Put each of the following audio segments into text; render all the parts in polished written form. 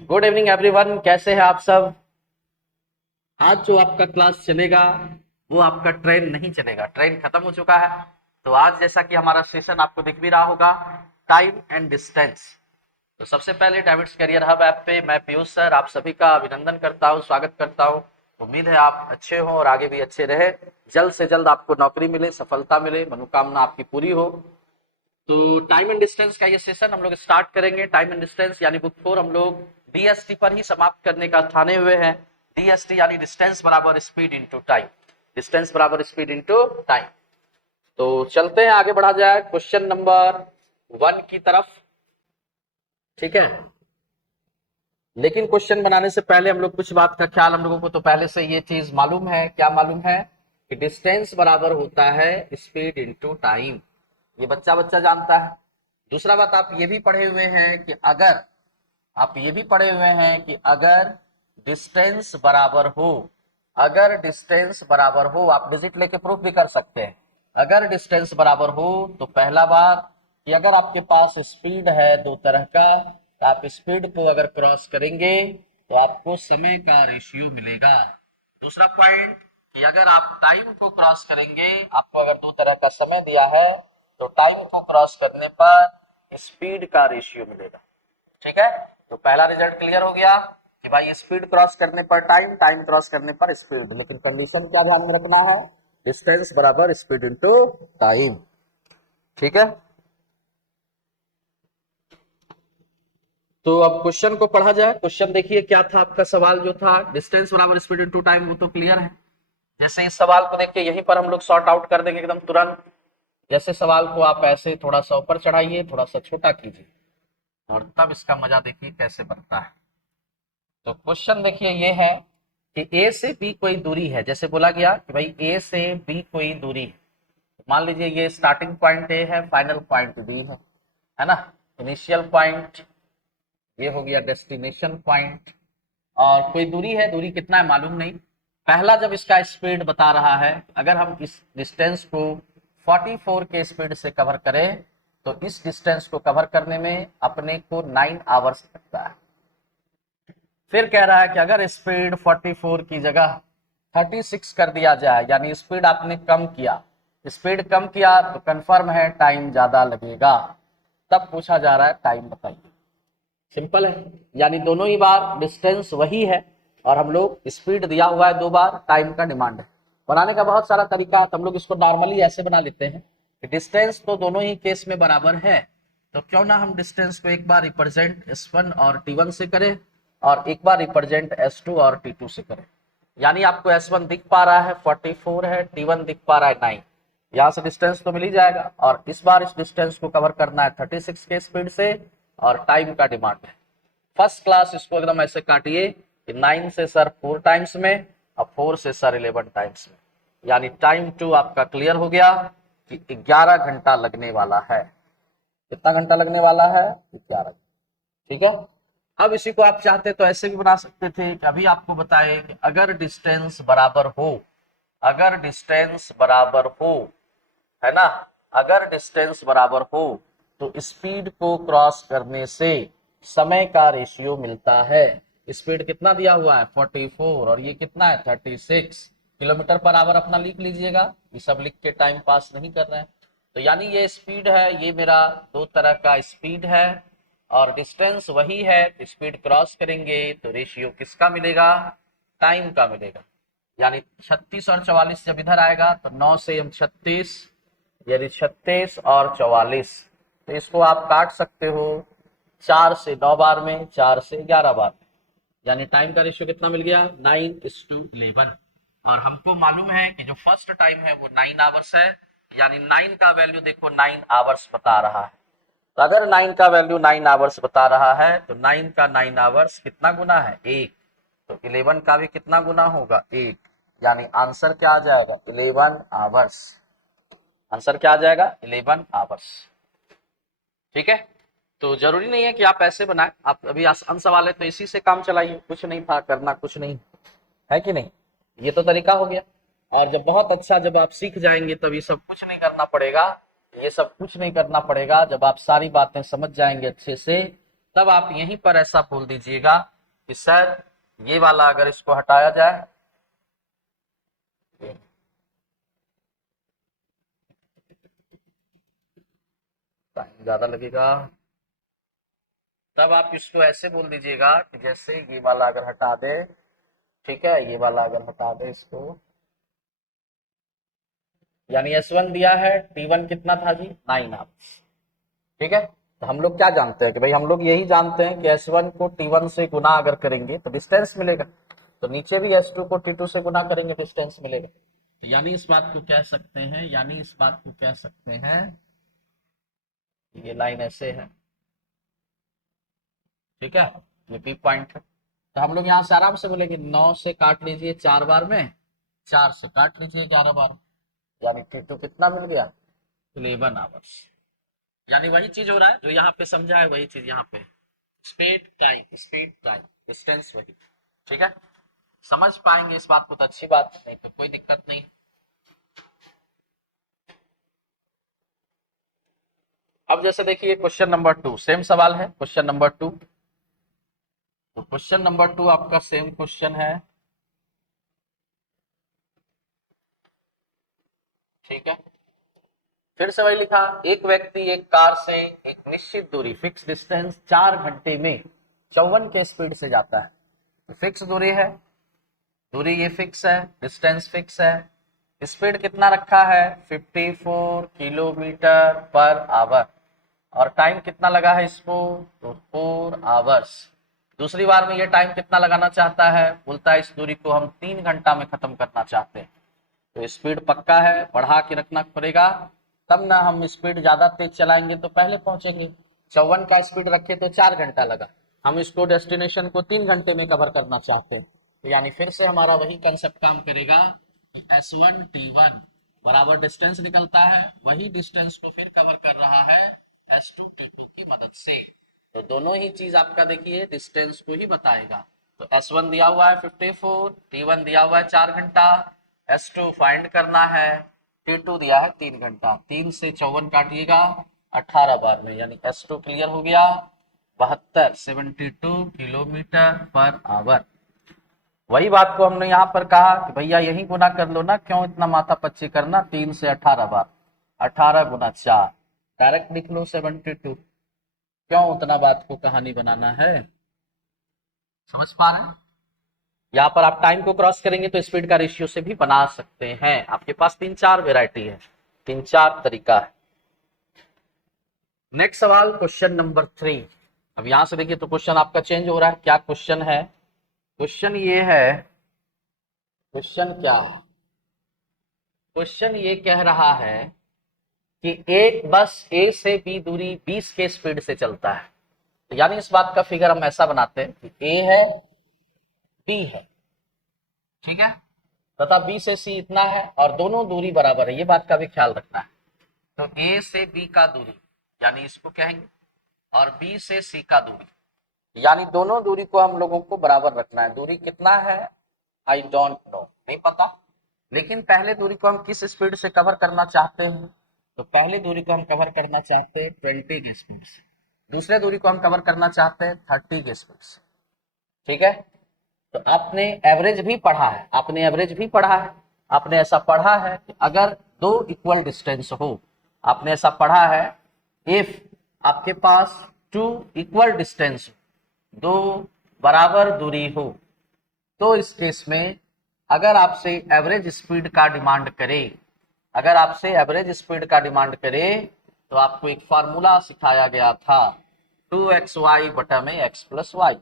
Good evening everyone, कैसे हैं आप सब। आज जो आपका क्लास चलेगा वो आपका ट्रेन नहीं चलेगा, ट्रेन खत्म हो चुका है। तो आज जैसा कि हमारा सेशन आपको दिख भी रहा होगा, टाइम एंड डिस्टेंस। तो सबसे पहले डेविड्स करियर हब ऐप पे मैं पीयूष सर आप सभी का अभिनंदन करता हूँ, स्वागत करता हूँ। उम्मीद है आप अच्छे हो और आगे भी अच्छे रहे, जल्द से जल्द आपको नौकरी मिले, सफलता मिले, मनोकामना आपकी पूरी हो। तो टाइम एंड डिस्टेंस का ये सेशन हम लोग स्टार्ट करेंगे। टाइम एंड डिस्टेंस यानी बुक 4 हम लोग डीएसटी पर ही समाप्त करने का ठाने हुए हैं। डीएसटी यानी डिस्टेंस बराबर स्पीड इनटू टाइम, डिस्टेंस बराबर स्पीड इनटू टाइम। तो चलते हैं, आगे बढ़ा जाए क्वेश्चन नंबर 1 की तरफ। ठीक है, लेकिन क्वेश्चन बनाने से पहले हम लोग कुछ बात का ख्याल, हम लोगों को तो पहले से ये चीज मालूम है। क्या मालूम है? कि डिस्टेंस बराबर होता है स्पीड इनटू टाइम। ये बच्चा बच्चा जानता है। दूसरा बात आप ये भी पढ़े हुए हैं कि अगर आप ये भी पढ़े हुए हैं कि अगर डिस्टेंस बराबर हो, अगर डिस्टेंस बराबर हो, आप डिजिट लेके प्रूफ भी कर सकते हैं। अगर डिस्टेंस बराबर हो तो पहला बात कि अगर आपके पास स्पीड है दो तरह का, तो आप स्पीड को अगर क्रॉस करेंगे तो आपको समय का रेशियो मिलेगा। दूसरा पॉइंट कि अगर आप टाइम को क्रॉस करेंगे, आपको अगर दो तरह का समय दिया है तो टाइम को क्रॉस करने पर स्पीड का रेशियो मिलेगा। ठीक है, तो पहला रिजल्ट क्लियर हो गया कि भाई स्पीड क्रॉस करने पर टाइम, टाइम क्रॉस करने पर स्पीड। लेकिन कंडीशन क्या ध्यान में रखना है? डिस्टेंस बराबर स्पीड इनटू टाइम। ठीक है, तो अब क्वेश्चन को पढ़ा जाए। क्वेश्चन देखिए क्या था आपका सवाल, जो था डिस्टेंस बराबर स्पीड इनटू टाइम, वो तो क्लियर है। जैसे इस सवाल को देखिए यहीं पर हम लोग सॉर्ट आउट कर देंगे एकदम तुरंत। जैसे सवाल को आप ऐसे थोड़ा सा ऊपर चढ़ाइए, थोड़ा सा छोटा कीजिए, और तब इसका मजा देखिए कैसे बनता है। तो क्वेश्चन देखिए ये है कि ए से बी कोई दूरी है। जैसे बोला गया कि भाई ए से बी कोई दूरी है। मान लीजिए ये स्टार्टिंग पॉइंट ए है, फाइनल पॉइंट बी है ना। इनिशियल पॉइंट ये हो गया, डेस्टिनेशन पॉइंट, और कोई दूरी है, दूरी कितना है मालूम नहीं। पहला जब इसका स्पीड बता रहा है, अगर हम इस डिस्टेंस को 44 के स्पीड से कवर करें तो इस डिस्टेंस को कवर करने में अपने को 9 आवर्स लगता है। फिर कह रहा है कि अगर स्पीड 44 की जगह 36 कर दिया जाए, यानी स्पीड आपने कम किया, स्पीड कम किया तो कंफर्म है टाइम ज्यादा लगेगा। तब पूछा जा रहा है टाइम बताइए। सिंपल है, यानी दोनों ही बार डिस्टेंस वही है और हम लोग स्पीड दिया हुआ है, दो बार टाइम का डिमांड है। बनाने का बहुत सारा तरीका है, तो हम लोग इसको नॉर्मली ऐसे बना लेते हैं कि डिस्टेंस तो दोनों ही केस में बराबर है, तो क्यों ना हम डिस्टेंस को एक बार रिप्रेजेंट S1 और T1 से करें और एक बार रिप्रेजेंट S2 और T2 से करें। यानी आपको S1 दिख पा रहा है 44 है, T1 दिख पा रहा है 9। यहाँ से डिस्टेंस तो मिल ही जाएगा, और इस बार इस डिस्टेंस को कवर करना है 36 के स्पीड से, और टाइम का डिमांड है फर्स्ट क्लास। इसको एकदम ऐसे काटिए कि 9 से सर 4 टाइम्स में और 4 से सर 11 टाइम्स में, यानी टाइम 2 आपका क्लियर हो गया कि 11 घंटा लगने वाला है। कितना घंटा लगने वाला है? 11। ठीक है, अब इसी को आप चाहते तो ऐसे भी बना सकते थे कि अभी आपको बताए कि अगर डिस्टेंस बराबर हो, अगर डिस्टेंस बराबर हो, है ना, अगर डिस्टेंस बराबर हो तो स्पीड को क्रॉस करने से समय का रेशियो मिलता है। स्पीड कितना दिया हुआ है 44, और ये कितना है 36 किलोमीटर पर आवर। अपना लिख लीजिएगा, ये सब लिख के टाइम पास नहीं कर रहे हैं। तो यानी ये स्पीड है, ये मेरा दो तरह का स्पीड है, और डिस्टेंस वही है। स्पीड क्रॉस करेंगे तो रेशियो किसका मिलेगा? टाइम का मिलेगा। यानी 36 और 44 जब इधर आएगा तो 9 से हम 36, यानी 36 और 44, तो इसको आप काट सकते हो 4 से 9 बार में, 4 से 11 बार में, यानी टाइम का रेशियो कितना मिल गया? 9:11। और हमको मालूम है कि जो फर्स्ट टाइम है वो 9 आवर्स है, यानी 9 का वैल्यू देखो 9 आवर्स बता रहा है। तो अगर 9 का वैल्यू 9 आवर्स बता रहा है तो 9 का 9 आवर्स कितना गुना है? 1। तो 11 का भी कितना गुना होगा? 1। यानी आंसर क्या आ जाएगा? 11 आवर्स। आंसर क्या आ जाएगा? 11 आवर्स। ठीक है, तो जरूरी नहीं है कि आप ऐसे बनाए, आप अभी आसान सवाल है तो इसी से काम चलाइए, कुछ नहीं था करना, कुछ नहीं है कि नहीं। ये तो तरीका हो गया। और जब बहुत अच्छा जब आप सीख जाएंगे तब ये सब कुछ नहीं करना पड़ेगा, ये सब कुछ नहीं करना पड़ेगा। जब आप सारी बातें समझ जाएंगे अच्छे से, तब आप यहीं पर ऐसा बोल दीजिएगा कि सर ये वाला अगर इसको हटाया जाए, टाइम ज्यादा लगेगा, तब आप इसको ऐसे बोल दीजिएगा कि जैसे ये वाला अगर हटा दे, ठीक है, ये वाला अगर हटा दे इसको, यानी S1 दिया है, T1 कितना था जी 9 आवर्स, ठीक है। तो हम लोग क्या जानते हैं कि भाई हम लोग यही जानते हैं कि S1 को T1 से गुना अगर करेंगे तो डिस्टेंस मिलेगा, तो नीचे भी S2 को T2 से गुना करेंगे डिस्टेंस मिलेगा। तो यानी इस बात को कह सकते हैं, यानी इस बात को कह सकते हैं, ये लाइन ऐसे है, ठीक है, ये पी पॉइंट है। तो हम लोग यहाँ से आराम से बोलेंगे 9 से काट लीजिए 4 बार में, 4 से काट लीजिए 11 बार, यानी T2 कितना मिल गया 11 आवर्स। यानी वही चीज हो रहा है जो यहाँ पे समझा है, वही चीज यहाँ पे, स्पीड टाइम डिस्टेंस वही, ठीक है। समझ पाएंगे इस बात को तो अच्छी बात, नहीं तो कोई दिक्कत नहीं। अब जैसे देखिए क्वेश्चन नंबर 2, सेम सवाल है क्वेश्चन नंबर 2। तो क्वेश्चन नंबर 2 आपका सेम क्वेश्चन है, ठीक है। फिर से वही लिखा, एक व्यक्ति एक कार से एक निश्चित दूरी फिक्स डिस्टेंस 4 घंटे में 54 के स्पीड से जाता है। तो फिक्स दूरी है, दूरी ये फिक्स है, डिस्टेंस फिक्स है, स्पीड कितना रखा है 54 किलोमीटर पर आवर, और टाइम कितना लगा है इसको तो 4 आवर्स। दूसरी बार में ये टाइम कितना लगाना चाहता है, बोलता है इस दूरी को हम 3 घंटा में खत्म करना चाहते हैं। तो स्पीड पक्का है, बढ़ा के रखना पड़ेगा, तब ना हम स्पीड ज्यादा तेज चलाएंगे तो पहले पहुंचेंगे। 54 का स्पीड रखे तो 4 घंटा लगा, हम इसको डेस्टिनेशन को 3 घंटे में कवर करना चाहते हैं। तो यानी फिर से हमारा वही कंसेप्ट काम करेगा कि S1 T1 बराबर डिस्टेंस निकलता है, वही डिस्टेंस को फिर कवर कर रहा है S2 T2 की मदद से। तो दोनों ही चीज आपका देखिए डिस्टेंस को ही बताएगा। तो S1 दिया हुआ है 54, T1 दिया हुआ है 4 घंटा, S2 फाइंड करना है, T2 दिया है 3 घंटा। 3 से 54 काटिएगा 18 बार में, यानी S2 क्लियर हो गया 72 किलोमीटर पर आवर। वही बात को हमने यहाँ पर कहा कि भैया यही गुना कर लो ना, क्यों इतना माथा पच्ची करना, 3 से 18 बार, 18 गुना 4, डायरेक्ट लिख लो 72, क्यों उतना बात को कहानी बनाना है। समझ पा रहे हैं? यहाँ पर आप टाइम को क्रॉस करेंगे तो स्पीड का रेशियो से भी बना सकते हैं, आपके पास 3-4 वेराइटी है, 3-4 तरीका है। नेक्स्ट सवाल क्वेश्चन नंबर 3। अब यहां से देखिए तो क्वेश्चन आपका चेंज हो रहा है। क्या क्वेश्चन है, क्वेश्चन ये है, क्वेश्चन क्या है, क्वेश्चन ये कह रहा है कि एक बस ए से बी दूरी 20 के स्पीड से चलता है। यानी इस बात का फिगर हम ऐसा बनाते हैं कि ए है, बी है, ठीक है, तथा बी से सी इतना है और दोनों दूरी बराबर है, ये बात का भी ख्याल रखना है। तो ए से बी का दूरी यानी इसको कहेंगे, और बी से सी का दूरी, यानी दोनों दूरी को हम लोगों को बराबर रखना है। दूरी कितना है आई डोंट नो, नहीं पता, लेकिन पहले दूरी को हम किस स्पीड से कवर करना चाहते हैं, तो पहले दूरी को हम कवर करना चाहते हैं 20 के स्पीड से, दूसरे दूरी को हम कवर करना चाहते हैं 30 के स्पीड से, ठीक है। तो आपने एवरेज भी पढ़ा है, आपने एवरेज भी पढ़ा है, आपने ऐसा पढ़ा है कि अगर दो इक्वल डिस्टेंस हो, आपने ऐसा पढ़ा है इफ आपके पास 2 इक्वल डिस्टेंस, 2 बराबर दूरी हो, तो इस केस में अगर आपसे एवरेज स्पीड का डिमांड करे, अगर आपसे एवरेज स्पीड का डिमांड करे तो आपको एक फार्मूला सिखाया गया था 2xy बटा में x प्लस वाई,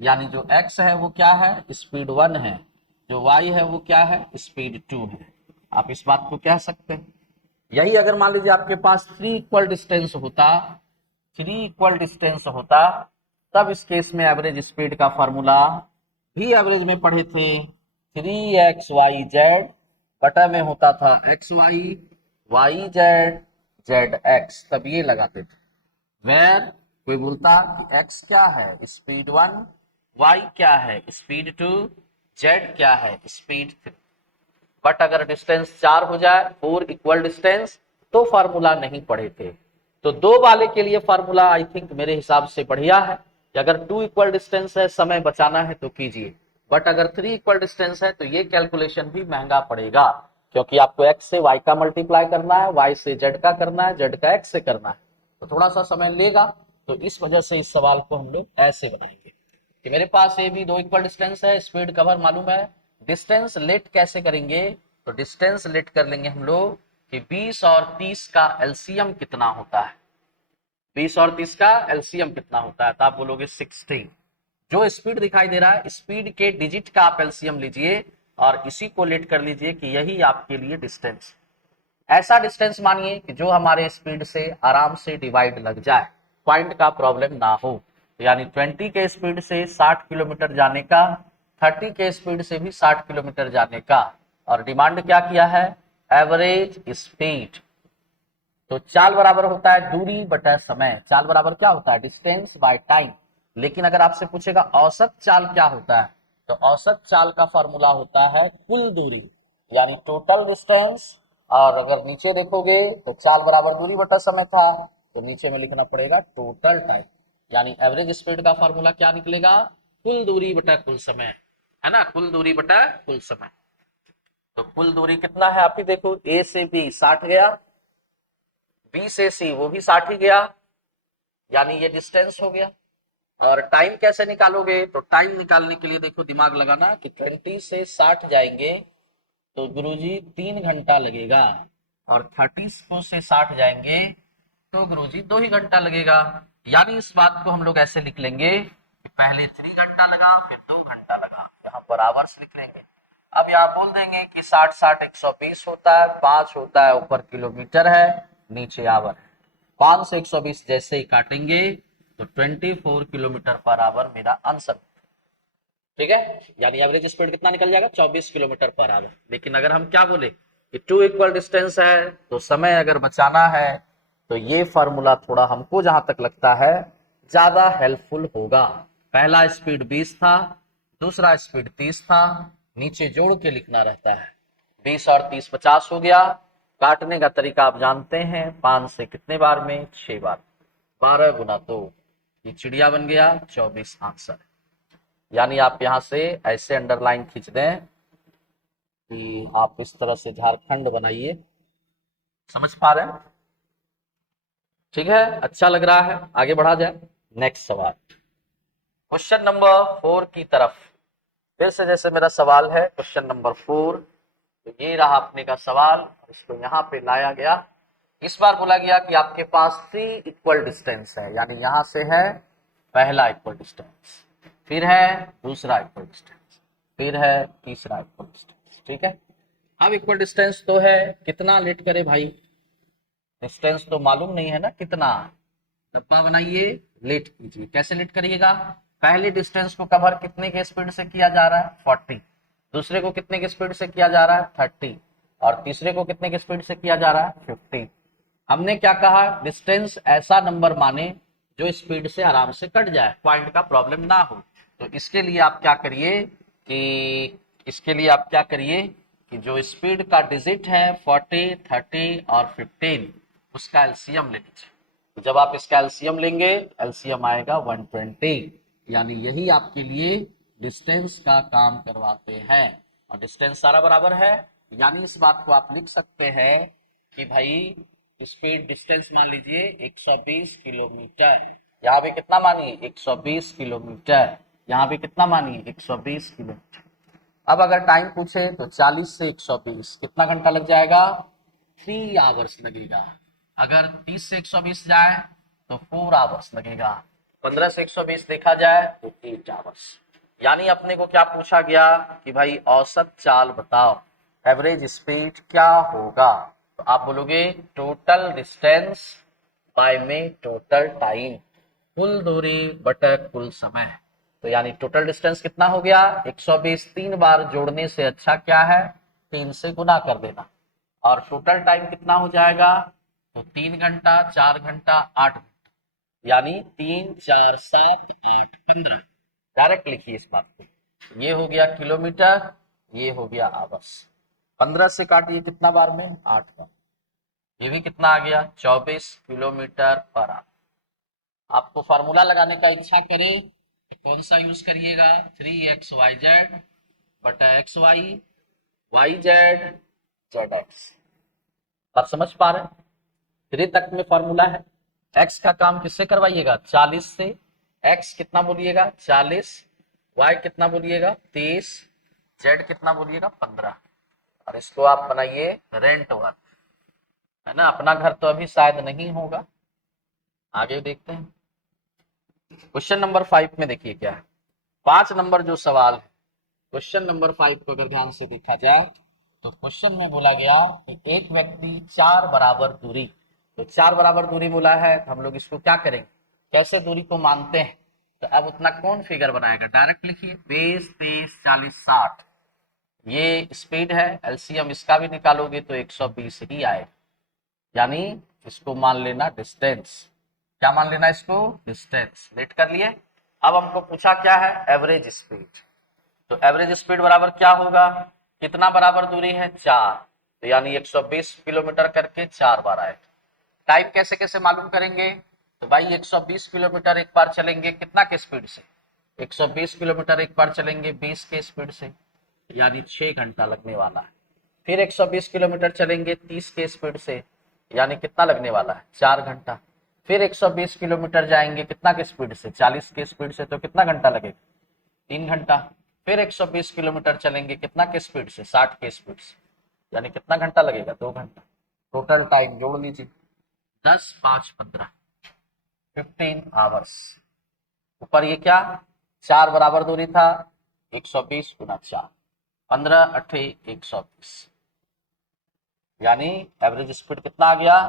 यानी जो x है वो क्या है स्पीड 1 है, जो y है वो क्या है स्पीड 2 है। आप इस बात को कह सकते हैं। यही अगर मान लीजिए आपके पास 3 इक्वल डिस्टेंस होता, 3 इक्वल डिस्टेंस होता, तब इस केस में एवरेज स्पीड का फार्मूला भी एवरेज में पढ़े थे 3xyz बटा में होता था xy yz zx, तब ये लगाते थे। वेर कोई बोलता कि x क्या है स्पीड 1, y क्या है स्पीड 2, z क्या है स्पीड 3। बट अगर डिस्टेंस 4 हो जाए, 4 इक्वल डिस्टेंस, तो फार्मूला नहीं पढ़े थे। तो 2 वाले के लिए फार्मूला आई थिंक मेरे हिसाब से बढ़िया है, कि अगर 2 इक्वल डिस्टेंस है, समय बचाना है तो कीजिए, बट अगर 3 इक्वल डिस्टेंस है तो ये कैलकुलेशन भी महंगा पड़ेगा, क्योंकि आपको x से y का मल्टीप्लाई करना है, y से z का करना है, z का x से करना है, तो थोड़ा सा समय लेगा। तो इस वजह से इस सवाल को हम लोग ऐसे बनाएंगे कि मेरे पास ये भी 2 इक्वल डिस्टेंस है, स्पीड कवर मालूम है, डिस्टेंस लेट कैसे करेंगे, तो डिस्टेंस लेट कर लेंगे हम लोग कि 20 और 30 का एलसीएम कितना होता है, 20 और 30 का एलसीएम कितना होता है, तो आप बोलोगे 16। जो स्पीड दिखाई दे रहा है, स्पीड के डिजिट का आप एलसीएम लीजिए और इसी को लेट कर लीजिए कि यही आपके लिए डिस्टेंस, ऐसा डिस्टेंस मानिए कि जो हमारे स्पीड से आराम से डिवाइड लग जाए, पॉइंट का प्रॉब्लम ना हो। यानी 20 के स्पीड से 60 किलोमीटर जाने का, 30 के स्पीड से भी 60 किलोमीटर जाने का, और डिमांड क्या किया है, एवरेज स्पीड। तो चाल बराबर होता है दूरी बटा समय, चाल बराबर क्या होता है, डिस्टेंस बाय टाइम। लेकिन अगर आपसे पूछेगा औसत चाल क्या होता है, तो औसत चाल का फॉर्मूला होता है कुल दूरी, यानी टोटल डिस्टेंस, और अगर नीचे देखोगे तो चाल बराबर दूरी बटा समय था, तो नीचे में लिखना पड़ेगा टोटल टाइम, यानी एवरेज स्पीड का फॉर्मूला क्या निकलेगा, कुल दूरी बटा कुल समय, है ना, कुल दूरी बटा कुल समय। तो कुल दूरी कितना है आप ही देखो, ए से बी 60 गया, बी से सी वो भी 60 ही गया, यानी ये डिस्टेंस हो गया। और टाइम कैसे निकालोगे, तो टाइम निकालने के लिए देखो दिमाग लगाना कि 20 से 60 जाएंगे तो गुरुजी 3 घंटा लगेगा, और 30 को से 60 जाएंगे तो गुरुजी 2 ही घंटा लगेगा। यानी इस बात को हम लोग ऐसे लिख लेंगे कि पहले 3 घंटा लगा फिर 2 घंटा लगा, यहाँ पर आवर्स लिख लेंगे। अब यहाँ बोल देंगे कि 60 60 120 होता है, 5 होता है, ऊपर किलोमीटर है, नीचे आवर। 5 से 120 जैसे ही काटेंगे तो 24 किलोमीटर पर आवर मेरा आंसर, ठीक है। यानी एवरेज स्पीड कितना निकल जाएगा, 24 किलोमीटर पर आवर। लेकिन अगर हम क्या बोले कि 2 इक्वल डिस्टेंस है तो समय अगर बचाना है, तो ये फॉर्मूला थोड़ा हमको जहां तक लगता है ज्यादा हेल्पफुल होगा। पहला स्पीड 20 था, दूसरा स्पीड 30 था, नीचे जोड़ के लिखना रहता है, 20 और 30 50 हो गया। काटने का तरीका आप जानते हैं, 5 से कितने बार में, 6 बार, 12 गुना 2, ये चिड़िया बन गया 24 आंसर। यानी आप यहां से ऐसे अंडरलाइन खींच दें कि आप इस तरह से झारखंड बनाइए, समझ पा रहे हैं, ठीक है, अच्छा लग रहा है, आगे बढ़ा जाए। नेक्स्ट सवाल, क्वेश्चन नंबर 4 की तरफ। फिर से जैसे मेरा सवाल है क्वेश्चन नंबर 4, तो ये रहा अपने का सवाल, इसको यहाँ पे लाया गया। इस बार बोला गया कि आपके पास 3 इक्वल डिस्टेंस है, यानी यहां से है पहला इक्वल डिस्टेंस, फिर है दूसरा इक्वल डिस्टेंस, फिर है तीसरा इक्वल डिस्टेंस, ठीक है। अब इक्वल डिस्टेंस तो है, कितना लेट करे भाई, डिस्टेंस तो मालूम नहीं है ना कितना, डब्बा बनाइए, लेट कीजिए। कैसे लेट करिएगा, पहले डिस्टेंस को कवर कितने के स्पीड से किया जा रहा है, 40, दूसरे को कितने के स्पीड से किया जा रहा है, 30, और तीसरे को कितने के स्पीड से किया जा रहा है, 50। हमने क्या कहा, डिस्टेंस ऐसा नंबर माने जो स्पीड से आराम से कट जाए, पॉइंट का प्रॉब्लम ना हो। तो इसके लिए आप क्या करिए कि जो स्पीड का डिजिट है 40, 30 और 15, उसका एलसीएम ले लीजिए। तो जब आप इसका एलसीएम लेंगे, एलसीएम आएगा 120, यानी यही आपके लिए डिस्टेंस का काम करवाते हैं। और डिस्टेंस सारा बराबर है, यानी इस बात को आप लिख सकते हैं कि भाई स्पीड डिस्टेंस मान लीजिए 120 किलोमीटर, यहाँ भी कितना मानिए 120 किलोमीटर, यहाँ भी कितना मानिए 120 किलोमीटर। अब अगर टाइम पूछे तो 40 से 120 कितना घंटा लग जाएगा, 3 आवर्स लगेगा। अगर 30 से 120 जाए तो 4 आवर्स लगेगा। 15 से 120 देखा जाए तो 8 आवर्स। यानी अपने को क्या पूछा गया कि भाई औसत चाल बताओ, एवरेज स्पीड क्या होगा, तो आप बोलोगे टोटल डिस्टेंस बाय में टोटल टाइम, कुल दूरी बटा कुल समय। तो यानी टोटल डिस्टेंस कितना हो गया, 120, 3 बार जोड़ने से अच्छा क्या है, 3 से गुना कर देना। और टोटल टाइम कितना हो जाएगा, तो 3 घंटा, 4 घंटा, 8 घंटा, यानी 3 4 7 8 15। डायरेक्ट लिखिए इस बात को, ये हो गया किलोमीटर, ये हो गया आवर्स। 15 से काटिए कितना बार में, 8 बार, ये भी कितना आ गया 24 किलोमीटर पर आवर। आपको फार्मूला लगाने का इच्छा करे तो कौन सा यूज करिएगा, 3xyz बटा xy yz zx। आप समझ पा रहे हैं? 3 तक में फॉर्मूला है। x का काम किससे करवाइएगा, 40 से। x कितना बोलिएगा 40, y कितना बोलिएगा 30, z कितना बोलिएगा 15। और इसको आप बनाइए रेंट वर्क, है ना। अपना घर तो अभी शायद नहीं होगा, आगे देखते हैं। क्वेश्चन नंबर 5 में देखिए क्या है। 5 नंबर जो सवाल है, क्वेश्चन नंबर 5 को अगर ध्यान से देखा जाए तो क्वेश्चन में बोला गया कि एक व्यक्ति 4 बराबर दूरी, तो 4 बराबर दूरी बोला है तो हम लोग इसको क्या करेंगे, कैसे दूरी को मानते हैं। तो अब उतना कौन फिगर बनाएगा, डायरेक्ट लिखिए 20 30 40 60, ये स्पीड है। एलसीएम इसका भी निकालोगे तो 120 ही आएगा, यानी इसको मान लेना डिस्टेंस। क्या मान लेना इसको, डिस्टेंस। लेट कर लिए। अब हमको पूछा क्या है, एवरेज स्पीड। तो एवरेज स्पीड बराबर क्या होगा, कितना बराबर दूरी है 4, तो यानी 120 किलोमीटर करके 4 बार आए। टाइम कैसे कैसे मालूम करेंगे, तो भाई 120 किलोमीटर एक बार चलेंगे कितना के स्पीड से, 120 किलोमीटर एक बार चलेंगे 20 के स्पीड से, यानी 6 घंटा लगने वाला है। फिर 120 किलोमीटर चलेंगे 30 के स्पीड से, यानी कितना लगने वाला है 4 घंटा। फिर 120 किलोमीटर जाएंगे कितना के स्पीड से, 40 के स्पीड से, तो कितना घंटा लगेगा 3 घंटा। फिर 120 किलोमीटर चलेंगे कितना के स्पीड से, 60 के स्पीड से, यानी कितना घंटा लगेगा 2 घंटा। टोटल टाइम जोड़ लीजिए 10 5 15, 15 आवर्स। ऊपर ये क्या, 4 बराबर दूरी था, 120 गुना 4, 15 8 120, यानी एवरेज स्पीड कितना आ गया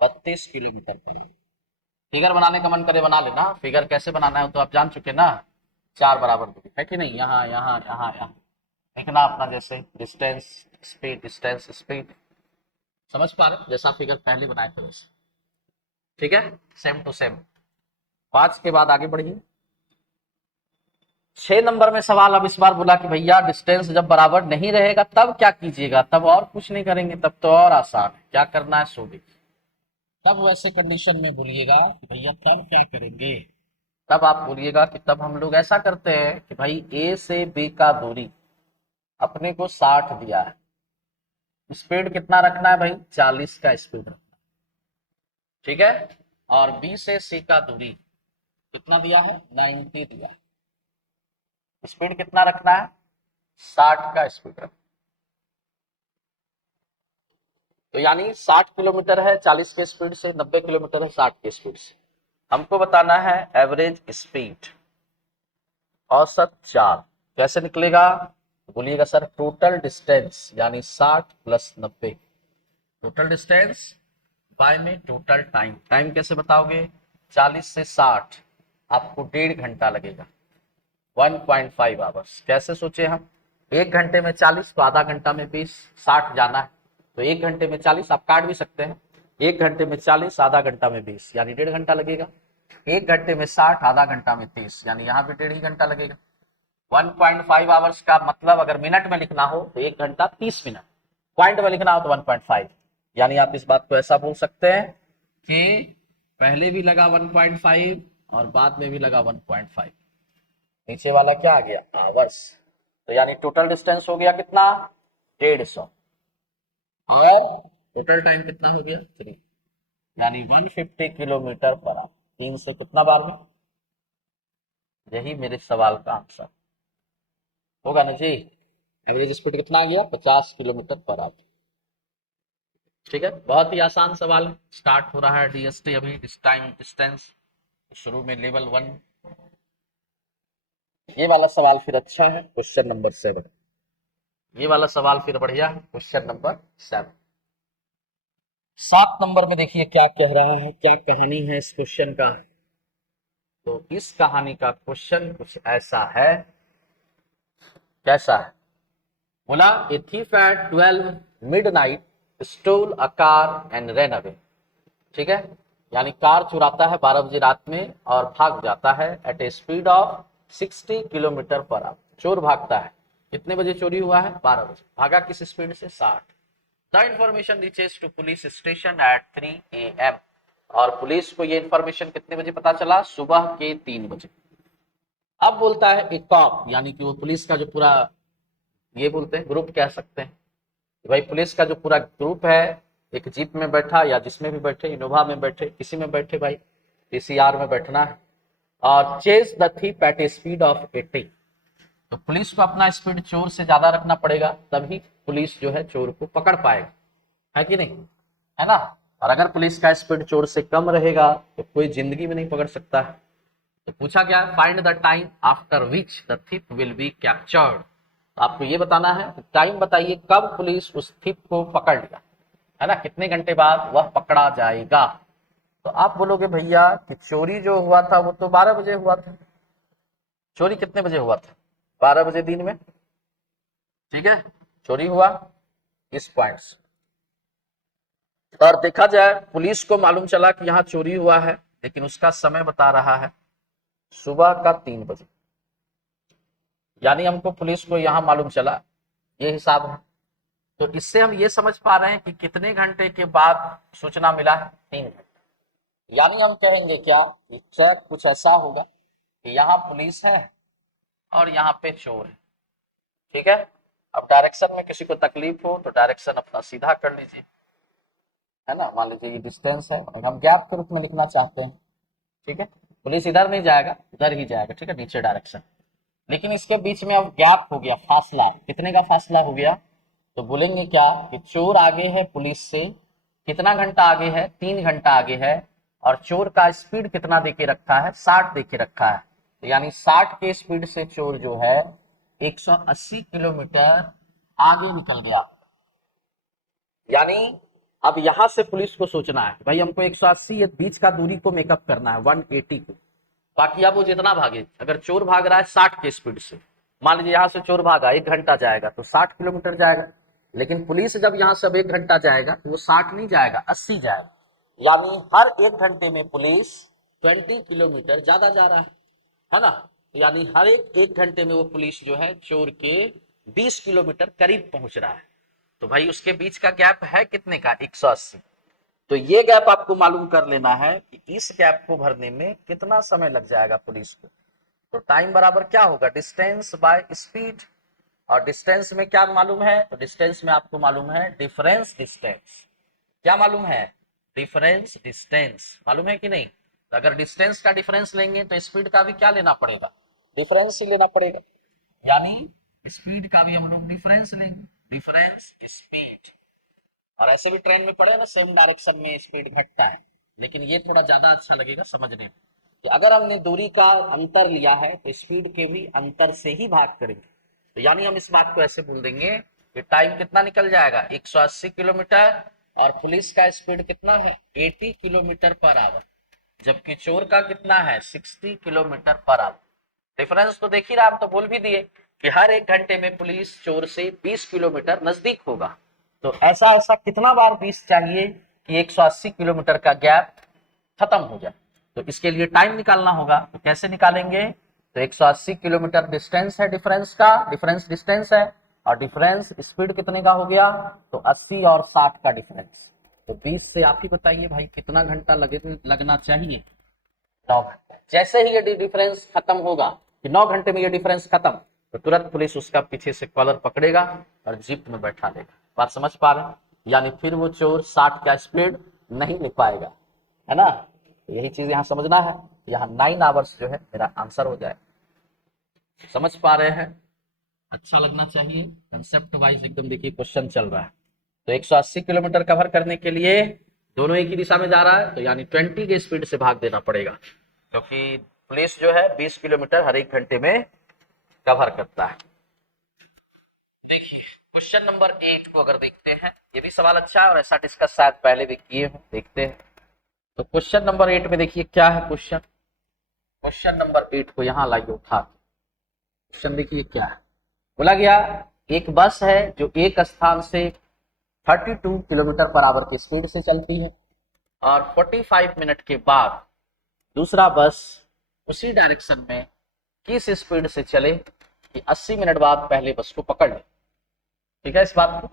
32 किलोमीटर पर। फिगर बनाने का मन करे बना लेना, फिगर कैसे बनाना है तो आप जान चुके ना। 4 बराबर दूरी है कि नहीं, यहाँ यहाँ यहाँ यहाँ लिखना अपना, जैसे डिस्टेंस स्पीड डिस्टेंस स्पीड, समझ पा रहे, जैसा फिगर पहले बनाए थे वैसे। ठीक है, सेम टू सेम। 5 के बाद आगे बढ़िए। 6 नंबर में सवाल अब इस बार बोला कि भैया डिस्टेंस जब बराबर नहीं रहेगा तब क्या कीजिएगा, तब और कुछ नहीं करेंगे, तब तो और आसान है। क्या करना है सो देखिए। तब वैसे कंडीशन में बोलिएगा कि भैया तब क्या करेंगे, तब आप बोलिएगा कि तब हम लोग ऐसा करते हैं कि भाई ए से बी का दूरी अपने को 60 दिया है, स्पीड कितना रखना है भाई 40 का स्पीड रखना, ठीक है। और बी से सी का दूरी कितना दिया है 90 दिया है, स्पीड कितना रखना है 60 का स्पीड रखना। तो यानी 60 किलोमीटर है 40 के स्पीड से, 90 किलोमीटर है 60 के स्पीड से। हमको बताना है एवरेज स्पीड, औसत चाल कैसे निकलेगा, बोलिएगा सर टोटल डिस्टेंस, यानी 60 प्लस 90, टोटल डिस्टेंस बाय में टोटल टाइम। टाइम कैसे बताओगे, 40 से 60 आपको 1.5 घंटा लगेगा, 1.5 आवर्स। कैसे सोचे हम, 1 घंटे में 40 तो आधा घंटा में 20, 60 जाना है तो 1 घंटे में 40 आप काट भी सकते हैं, 1 घंटे में 40 आधा घंटा में 20, यानी 1.5 घंटा लगेगा। 1 घंटे में 60 आधा घंटा में 30, यानी यहाँ भी 1.5 ही घंटा लगेगा। 1.5 आवर्स का मतलब अगर मिनट में लिखना हो तो 1 घंटा 30 मिनट, पॉइंट में लिखना हो तो 1.5, यानी आप इस बात को ऐसा बोल सकते हैं कि पहले भी लगा 1.5 और बाद में भी लगा 1.5, नीचे वाला क्या आ गया आवर्स। तो यानी टोटल डिस्टेंस हो गया कितना 150, और टोटल टाइम कितना हो गया 3, यानी 150 किलोमीटर पर आवर। 3 से कितना बार में, यही मेरे सवाल का आंसर होगा ना जी। एवरेज स्पीड कितना आ गया 50 किलोमीटर पर आवर। ठीक है, बहुत ही आसान सवाल है। स्टार्ट हो रहा है डीएसटी अभी, टाइम डिस्टेंस, शुरू में लेवल 1। ये वाला सवाल फिर अच्छा है, क्वेश्चन नंबर 7। ये वाला सवाल फिर बढ़िया है, क्वेश्चन नंबर 7। 7 नंबर में देखिए क्या कह रहा है, क्या कहानी है इस क्वेश्चन का। तो इस कहानी का क्वेश्चन कुछ ऐसा है, कैसा है, बोला a thief at 12 midnight stole a car and run away. ठीक है, यानी कार चुराता है 12 बजे रात में और भाग जाता है at a speed of 60 kilometre per hour. चोर भागता है, कितने बजे चोरी हुआ है 12 बजे, भागा किस स्पीड से 60। The information reaches to police station at 3 AM। और पुलिस को ये इन्फॉर्मेशन कितने बजे पता चला? सुबह के 3 बजे। अब बोलता है एक कॉप, यानी कि वो पुलिस का जो पूरा, ये बोलते हैं ग्रुप कह सकते हैं, भाई पुलिस का जो पूरा ग्रुप है एक जीप में बैठा या जिसमें भी बैठे, इनोवा में बैठे, किसी में बैठे, भाई पीसीआर में बैठना है, और chase the thief at a speed of 80। तो पुलिस को अपना स्पीड चोर से ज्यादा रखना पड़ेगा, तभी पुलिस जो है चोर को पकड़ पाएगा, है कि नहीं, है ना। और अगर पुलिस का स्पीड चोर से कम रहेगा तो कोई जिंदगी में नहीं पकड़ सकता है। तो पूछा गया find the time after which the thief will be captured. तो आपको ये बताना है, टाइम बताइए कब पुलिस उस थीफ को पकड़ लिया, है ना, कितने घंटे बाद वह पकड़ा जाएगा। तो आप बोलोगे भैया कि चोरी जो हुआ था वो तो 12 बजे हुआ था। चोरी कितने बजे हुआ था? 12 बजे दिन में, ठीक है, चोरी हुआ इस पॉइंट से। और देखा जाए पुलिस को मालूम चला कि यहाँ चोरी हुआ है, लेकिन उसका समय बता रहा है सुबह का 3 बजे, यानी हमको पुलिस को यहाँ मालूम चला, ये हिसाब है। तो इससे हम ये समझ पा रहे हैं कि कितने घंटे के बाद सूचना मिला है? 3 घंटे। यानी हम कहेंगे क्या कि ट्रैक कुछ ऐसा होगा कि यहाँ पुलिस है और यहाँ पे चोर है, ठीक है। अब डायरेक्शन में किसी को तकलीफ हो तो डायरेक्शन अपना सीधा कर लीजिए, है ना। मान लीजिए ये डिस्टेंस है, हम गैप के रूप में लिखना चाहते हैं, ठीक है। पुलिस इधर नहीं जाएगा, उधर ही जाएगा, ठीक है, नीचे डायरेक्शन। लेकिन इसके बीच में अब गैप हो गया, फासला, कितने का फासला हो गया? तो बोलेंगे क्या कि चोर आगे है पुलिस से, कितना घंटा आगे है? 3 घंटा आगे है, और चोर का स्पीड कितना देके रखा है? 60 देके रखा है। तो यानी 60 के स्पीड से चोर जो है 180 किलोमीटर आगे निकल गया। यानी अब यहां से पुलिस को सोचना है भाई हमको 180 ये बीच का दूरी को मेकअप करना है, 180 को। बाकी अब वो जितना भागे, अगर चोर भाग रहा है 60 के स्पीड से, मान लीजिए यहां से चोर भागा 1 घंटा जाएगा तो 60 किलोमीटर जाएगा। लेकिन पुलिस जब यहां से अब 1 घंटा जाएगा तो वो 60 नहीं जाएगा, 80 जाएगा। यानी हर 1 घंटे में पुलिस 20 किलोमीटर ज्यादा जा रहा है ना। यानी हर एक घंटे में वो पुलिस जो है चोर के 20 किलोमीटर करीब पहुंच रहा है। तो भाई उसके बीच का गैप है कितने का? 180। तो ये गैप आपको मालूम कर लेना है कि इस गैप को भरने में कितना समय लग जाएगा पुलिस को। तो टाइम बराबर क्या होगा? Distance by speed. और डिस्टेंस में क्या मालूम है? तो डिस्टेंस में आपको मालूम है डिफरेंस डिस्टेंस। क्या मालूम है? डिफरेंस डिस्टेंस मालूम है कि नहीं? तो अगर डिस्टेंस का डिफरेंस लेंगे तो स्पीड का भी क्या लेना पड़ेगा? डिफरेंस ही लेना पड़ेगा। यानी स्पीड का भी हम लोग डिफरेंस लेंगे, डिफरेंस स्पीड। और ऐसे भी ट्रेन में पढ़े ना, सेम डायरेक्शन में स्पीड घटता है, लेकिन ये थोड़ा ज्यादा अच्छा लगेगा समझने में। तो अगर हमने दूरी का अंतर लिया है तो स्पीड के भी अंतर से ही भाग करेंगे। तो यानी हम इस बात को ऐसे बोल देंगे कि टाइम कितना निकल जाएगा? 180 किलोमीटर, और पुलिस का स्पीड कितना है? 80 किलोमीटर पर आवर, जबकि चोर का कितना है? 60 किलोमीटर पर आवर। डिफरेंस तो देख ही रहा, हम तो बोल भी दिए कि हर 1 घंटे में पुलिस चोर से 20 किलोमीटर नजदीक होगा। तो ऐसा ऐसा कितना बार 20 चाहिए कि 180 किलोमीटर का गैप खत्म हो जाए। तो इसके लिए टाइम निकालना होगा। तो कैसे निकालेंगे? तो 180 किलोमीटर डिस्टेंस है, डिफरेंस का, डिफरेंस डिस्टेंस है, और डिफरेंस स्पीड कितने का हो गया? तो 80 और 60 का डिफरेंस। तो 20 से आप ही बताइए भाई कितना घंटा लगना चाहिए? 9 घंटे। जैसे ही ये डिफरेंस खत्म होगा कि 9 घंटे में ये डिफरेंस खत्म, तो तुरंत पुलिस उसका पीछे से कॉलर पकड़ेगा और जीप में बैठा देगा। बात समझ पा रहे हैं? यानी फिर वो चोर 60 का स्पीड नहीं ले पाएगा, है ना। यही चीज यहाँ समझना है। यहाँ 9 आवर्स जो है मेरा आंसर हो जाए। समझ पा रहे हैं? अच्छा लगना चाहिए, कंसेप्ट वाइज एकदम देखिए क्वेश्चन चल रहा है। तो 180 किलोमीटर कवर करने के लिए दोनों एक ही दिशा में जा रहा है, तो यानी 20 के स्पीड से भाग देना पड़ेगा, क्योंकि पुलिस जो है 20 किलोमीटर हर 1 घंटे में कवर करता है। देखिए क्वेश्चन नंबर 8 को अगर देखते हैं, ये भी सवाल अच्छा है और ऐसा डिस्कस शायद पहले भी किए हो, देखते हैं। तो क्वेश्चन नंबर 8 में देखिए क्या है क्वेश्चन। क्वेश्चन नंबर 8 को यहाँ लाइए उठा। क्वेश्चन देखिए क्या है। बोला गया एक बस है जो एक स्थान से 32 किलोमीटर पर आवर की स्पीड से चलती है, और 45 मिनट के बाद दूसरा बस उसी डायरेक्शन में किस स्पीड से चले कि 80 मिनट बाद पहले बस को पकड़ ले। ठीक है इस बात को?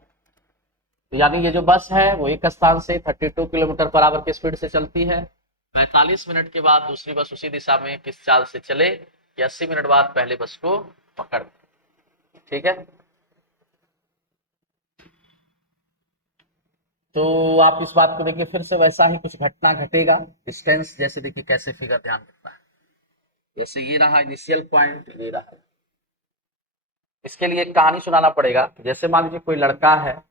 तो यानी ये जो बस है वो एक स्थान से 32 किलोमीटर पर आवर की स्पीड से चलती है। 45 मिनट के बाद दूसरी बस उसी दिशा में किस चाल से चले कि 80 मिनट बाद पहले बस को पकड़। ठीक है, तो आप इस बात को देखिए, फिर से वैसा ही कुछ घटना घटेगा। डिस्टेंस जैसे देखिए कैसे फिगर ध्यान रखना है। जैसे ये रहा इनिशियल पॉइंट, ये रहा। इसके लिए एक कहानी सुनाना पड़ेगा। जैसे मान लीजिए कोई लड़का है,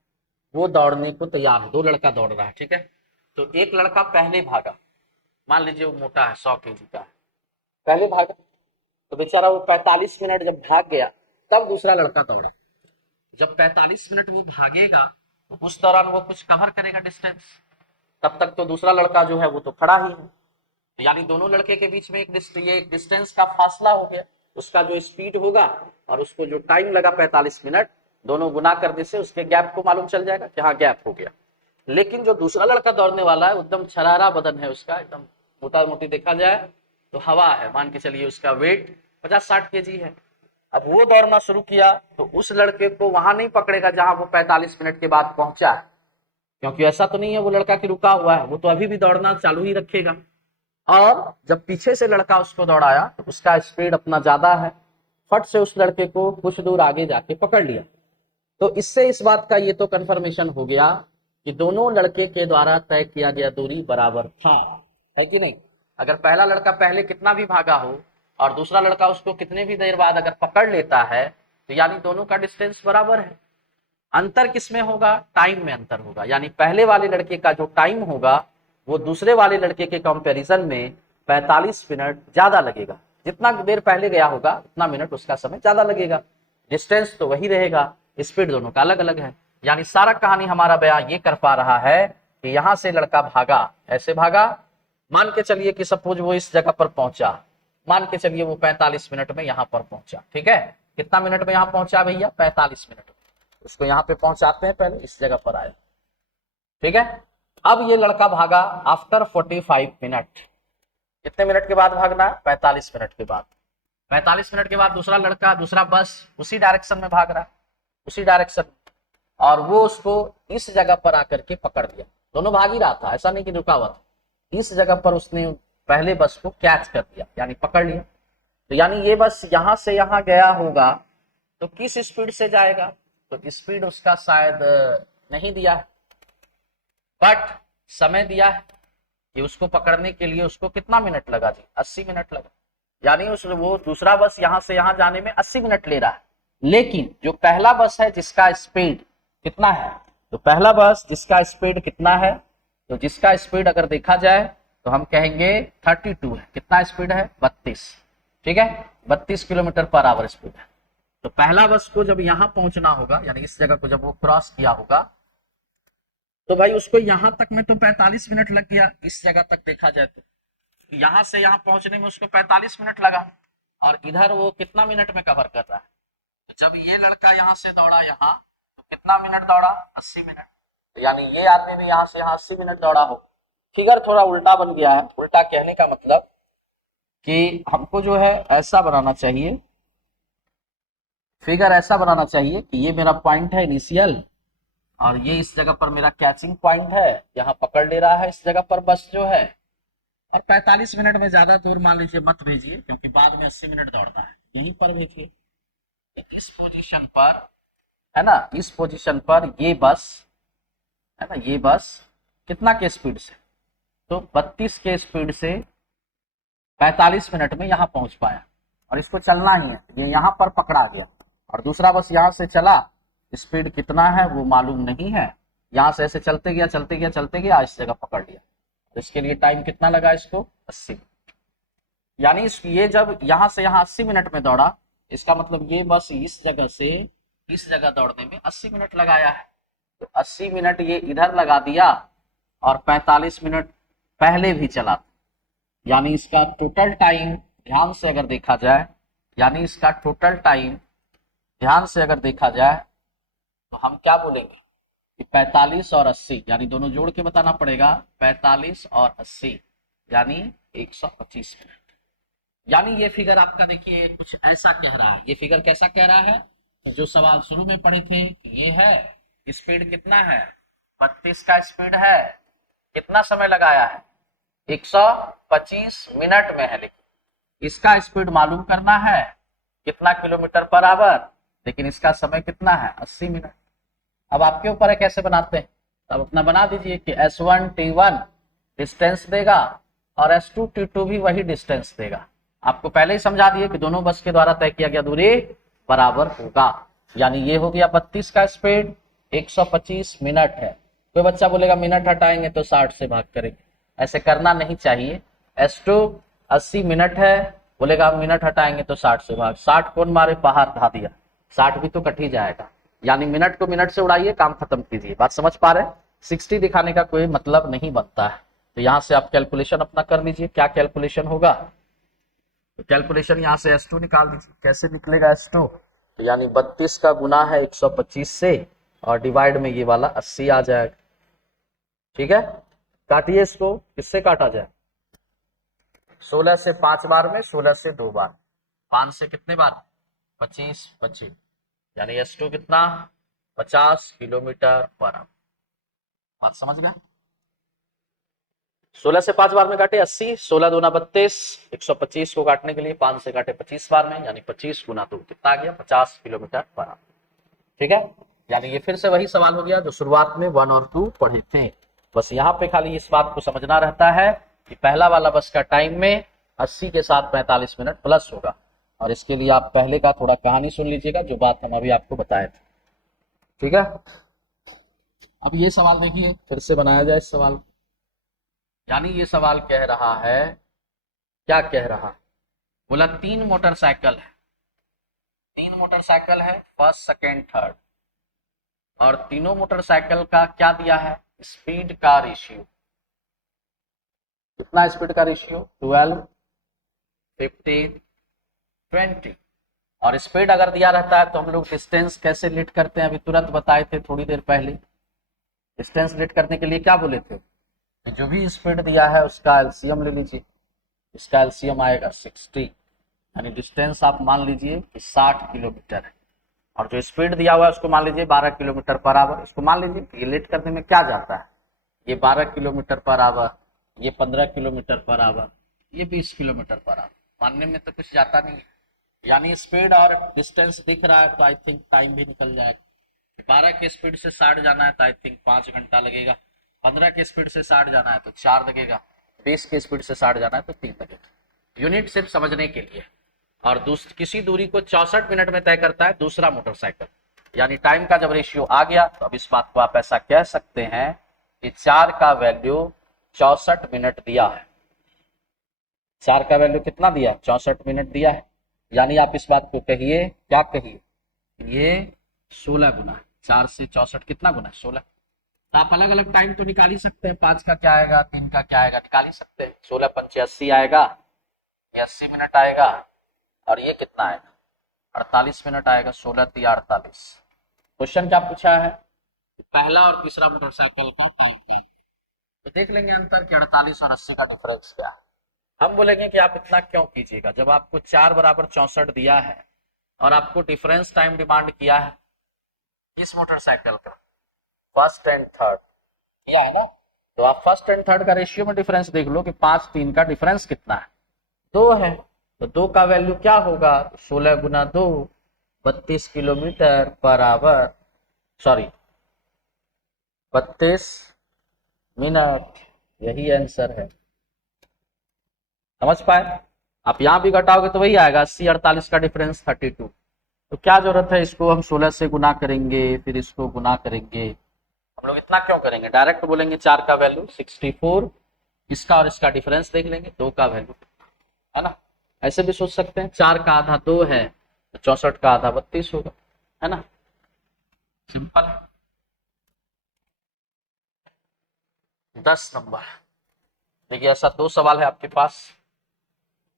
वो दौड़ने को तैयार है, दो लड़का दौड़ रहा है, ठीक है। तो एक लड़का पहले भागा, मान लीजिए वो मोटा है, 100 kg का है, पहले भागा। तो बेचारा वो 45 मिनट जब भाग गया, तब दूसरा लड़का दौड़ा। जब 45 मिनट वो भागेगा, तो उस दौरान वो कुछ कवर करेगा डिस्टेंस। तब तक तो दूसरा लड़का जो है वो तो खड़ा ही है। तो यानी दोनों लड़के के बीच में एक डिस्टेंस का फासला हो गया। उसका जो स्पीड होगा और उसको जो टाइम लगा 45 मिनट, दोनों गुना करने से उसके गैप को मालूम चल जाएगा कि हाँ गैप हो गया। लेकिन जो दूसरा लड़का दौड़ने वाला है, एकदम छरारा बदन है उसका, एकदम मोटा मोटी देखा जाए तो हवा है, मान के चलिए उसका वेट 50-60 kg है। अब वो दौड़ना शुरू किया तो उस लड़के को वहां नहीं पकड़ेगा जहां वो 45 मिनट के बाद पहुंचा है, क्योंकि ऐसा तो नहीं है वो लड़का की रुका हुआ है, वो तो अभी भी दौड़ना चालू ही रखेगा। और जब पीछे से लड़का उसको दौड़ाया तो उसका स्पीड अपना ज्यादा है, फट से उस लड़के को कुछ दूर आगे जाके पकड़ लिया। तो इससे इस बात का ये तो कंफर्मेशन हो गया कि दोनों लड़के के द्वारा तय किया गया दूरी बराबर था, है कि नहीं। अगर पहला लड़का पहले कितना भी भागा हो और दूसरा लड़का उसको कितने भी देर बाद अगर पकड़ लेता है, तो यानी दोनों का डिस्टेंस बराबर है। अंतर किसमें होगा? टाइम में अंतर होगा। यानी पहले वाले लड़के का जो टाइम होगा वो दूसरे वाले लड़के के कंपैरिजन में 45 मिनट ज्यादा लगेगा। जितना देर पहले गया होगा उतना मिनट उसका समय ज्यादा लगेगा। डिस्टेंस तो वही रहेगा, स्पीड दोनों का अलग अलग है। यानी सारा कहानी हमारा बयान ये कर पा रहा है कि यहां से लड़का भागा, ऐसे भागा, मान के चलिए कि सपोज वो इस जगह पर पहुंचा, मान के चलिए वो 45 मिनट में यहां पर पहुंचा। ठीक है, कितना मिनट में यहां पहुंचा भैया? 45 मिनट में। उसको यहां पे पहुंचाते हैं, पहले इस जगह पर आया। ठीक है, अब ये लड़का भागा आफ्टर 45 मिनट। कितने मिनट के बाद भागना? 45 मिनट के बाद। 45 मिनट के बाद दूसरा लड़का, दूसरा बस उसी डायरेक्शन में भाग रहा है, उसी डायरेक्शन, और वो उसको इस जगह पर आकर के पकड़ लिया। दोनों भाग ही रहा था, ऐसा नहीं कि रुका हुआ था। इस जगह पर उसने पहले बस को कैच कर लिया, यानी पकड़ लिया। तो यानी ये बस यहां से यहां गया होगा तो किस स्पीड से जाएगा? तो स्पीड उसका शायद नहीं दिया है, बट समय दिया है कि उसको पकड़ने के लिए उसको कितना मिनट लगा जी? 80 मिनट लगा। यानी वो दूसरा बस यहां से यहां जाने में 80 मिनट ले रहा है। लेकिन जो पहला बस है जिसका स्पीड कितना है, तो पहला बस जिसका स्पीड कितना है, तो जिसका स्पीड अगर देखा जाए तो हम कहेंगे 32 है। कितना स्पीड है? 32। ठीक है, 32 किलोमीटर पर आवर स्पीड है। तो पहला बस को जब यहां पहुंचना होगा, यानी इस जगह को जब वो क्रॉस किया होगा, तो भाई उसको यहां तक में तो 45 मिनट लग गया। इस जगह तक देखा जाए तो यहां से यहां पहुंचने में उसको 45 मिनट लगा, और इधर वो कितना मिनट में कवर कर रहा है? तो जब ये लड़का यहां से दौड़ा यहां, तो कितना मिनट दौड़ा? 80 मिनट। तो यानी ये आदमी भी यहां से यहां 80 मिनट दौड़ा हो। फिगर थोड़ा उल्टा बन गया है। उल्टा कहने का मतलब कि हमको जो है ऐसा बनाना चाहिए, फिगर ऐसा बनाना चाहिए कि ये मेरा पॉइंट है इनिशियल, और ये इस जगह पर मेरा कैचिंग पॉइंट है, यहाँ पकड़ ले रहा है इस जगह पर बस जो है। और 45 मिनट में ज्यादा दूर मान लीजिए मत भेजिए, क्योंकि बाद में 80 मिनट दौड़ना है। यहीं पर भेजिए, इस पोजीशन पर, है ना, इस पोजीशन पर ये बस है ना, ये बस कितना के स्पीड से? तो 32 के स्पीड से 45 मिनट में यहाँ पहुंच पाया, और इसको चलना ही है। ये यहाँ पर पकड़ा गया और दूसरा बस यहाँ से चला, स्पीड कितना है वो मालूम नहीं है, यहाँ से ऐसे चलते गया चलते गया चलते गया, इस जगह पकड़ लिया। तो इसके लिए टाइम कितना लगा इसको? 80। यानी ये जब यहाँ से यहाँ 80 मिनट में दौड़ा, इसका मतलब ये बस इस जगह से इस जगह दौड़ने में 80 मिनट लगाया है। तो 80 मिनट ये इधर लगा दिया और 45 मिनट पहले भी चला था। यानी इसका टोटल टाइम ध्यान से अगर देखा जाए, यानी इसका टोटल टाइम ध्यान से अगर देखा जाए तो हम क्या बोलेंगे कि 45 और 80, यानी दोनों जोड़ के बताना पड़ेगा। 45 और 80 यानी 125 मिनट। यानी ये फिगर आपका देखिए कुछ ऐसा कह रहा है। ये फिगर कैसा कह रहा है? जो सवाल शुरू में पढ़े थे, ये है स्पीड कितना है 32 का स्पीड है, कितना समय लगाया है, 125 मिनट में है, लेकिन इसका स्पीड मालूम करना है कितना किलोमीटर पर आवर, लेकिन इसका समय कितना है 80 मिनट। अब आपके ऊपर है कैसे बनाते हैं, अब अपना बना दीजिए कि S1 T1 डिस्टेंस देगा और S2 T2 भी वही डिस्टेंस देगा। आपको पहले ही समझा दिए कि दोनों बस के द्वारा तय किया गया दूरी बराबर होगा, यानी ये हो गया 32 का स्पीड, 125 मिनट है। कोई बच्चा बोलेगा मिनट हटाएंगे तो 60 से भाग करेंगे, ऐसे करना नहीं चाहिए। S2 80 मिनट है, बोलेगा मिनट हटाएंगे तो 60 से भाग, 60 कौन मारे बाहर धा दिया, 60 भी तो कट ही जाएगा, यानी मिनट को मिनट से उड़ाइए, काम खत्म कीजिए। बात समझ पा रहे हैं, 60 दिखाने का कोई मतलब नहीं बनता है। तो यहां से आप कैलकुलेशन अपना कर लीजिए, क्या कैलकुलेशन होगा, तो कैलकुलेशन यहां से S2 निकाल दीजिए। कैसे निकलेगा S2, तो यानी 32 का गुना है 125 से और डिवाइड में ये वाला 80 आ जाएगा। ठीक है, काटिए इसको, किससे काटा जाए, 16 से 5 बार में, 16 से 2 बार, 5 से कितने बार, 25 25, यानी S2 कितना 50 किलोमीटर पर आवर। बात समझ गए, 16 से 5 बार में काटे 80, 16 दूना 32, 125 को काटने के लिए 5 से काटे 25 बार में, यानी 25 गुना 2 कितना आ गया 50 किलोमीटर पर आवर। ठीक है, यानी ये फिर से वही सवाल हो गया जो शुरुआत में 1 और 2 पढ़े थे। बस यहाँ पे खाली इस बात को समझना रहता है कि पहला वाला बस का टाइम में 80 के साथ 45 मिनट प्लस होगा, और इसके लिए आप पहले का थोड़ा कहानी सुन लीजिएगा जो बात हम अभी आपको बताए थे। ठीक है, अब ये सवाल देखिए, फिर से बनाया जाए इस सवाल, यानी ये सवाल कह रहा है, क्या कह रहा है, बोला 3 मोटरसाइकिल है, 3 मोटरसाइकिल है फर्स्ट सेकेंड थर्ड, और तीनों मोटरसाइकिल का क्या दिया है, स्पीड का रेशियो, कितना स्पीड का रेशियो 12 15 20, और स्पीड अगर दिया रहता है तो हम लोग डिस्टेंस कैसे लीड करते हैं, अभी तुरंत बताए थे थोड़ी देर पहले। डिस्टेंस लीड करने के लिए क्या बोले थे, जो भी स्पीड दिया है उसका एलसीएम ले लीजिए, इसका एलसीएम आएगा 60, यानी डिस्टेंस आप मान लीजिए कि 60 किलोमीटर है, और जो स्पीड दिया हुआ है उसको मान लीजिए 12 किलोमीटर पर आवर। इसको मान लीजिए ये लीड करने में क्या जाता है, ये 12 किलोमीटर पर आवर, ये 15 किलोमीटर पर आवर, ये 20 किलोमीटर पर आवर, मानने में तो कुछ जाता नहीं है, यानी स्पीड और डिस्टेंस दिख रहा है तो आई थिंक टाइम भी निकल जाएगा। 12 की स्पीड से 60 जाना है तो आई थिंक 5 घंटा लगेगा, 15 की स्पीड से 60 जाना है तो 4 लगेगा, 20 की स्पीड से 60 जाना है तो 3 लगेगा। यूनिट सिर्फ समझने के लिए। और किसी दूरी को 64 मिनट में तय करता है दूसरा मोटरसाइकिल, यानी टाइम का जब रेशियो आ गया तो अब इस बात को आप ऐसा कह सकते हैं कि 4 का वैल्यू 64 मिनट दिया है, 4 का वैल्यू कितना दिया, 64 मिनट दिया है, यानी आप इस बात को कहिए, क्या कहिए, ये 16 गुना, 4 से 64 कितना गुना 16। आप अलग अलग टाइम तो निकाल ही सकते हैं, 5 का क्या आएगा, 3 का क्या आएगा, निकाल ही सकते हैं। 16 पंचे 80 आएगा, ये 80 मिनट आएगा, और ये कितना आएगा 48 मिनट आएगा, 16 तिया 48। क्वेश्चन क्या पूछा है, पहला और तीसरा मोटरसाइकिल का टाइम, तो देख लेंगे अंतर कि 48 और 80 का डिफरेंस क्या है। हम बोलेंगे कि आप इतना क्यों कीजिएगा, जब आपको 4 बराबर 64 दिया है और आपको डिफरेंस टाइम डिमांड किया है किस मोटरसाइकिल का, फर्स्ट एंड थर्ड किया है ना, तो आप फर्स्ट एंड थर्ड का रेशियो में डिफरेंस देख लो कि 5 3 का डिफरेंस कितना है, 2 है, तो 2 का वैल्यू क्या होगा, 16 गुना 2 32 kilometre per our, sorry 32 minute, यही आंसर है। समझ पाए, आप यहां भी घटाओगे तो वही आएगा, 80 48 का डिफरेंस 32, तो क्या जरूरत है इसको हम 16 से गुना करेंगे फिर इसको गुना करेंगे, हम लोग इतना क्यों करेंगे, डायरेक्ट बोलेंगे 4 का वैल्यू 64, इसका और इसका डिफरेंस देख लेंगे, 2 का वैल्यू है ना, ऐसे भी सोच सकते हैं, 4 का आधा 2 है तो 64 का आधा 32 होगा, है ना, सिंपल है। 10 नंबर, देखिए ऐसा 2 सवाल है आपके पास,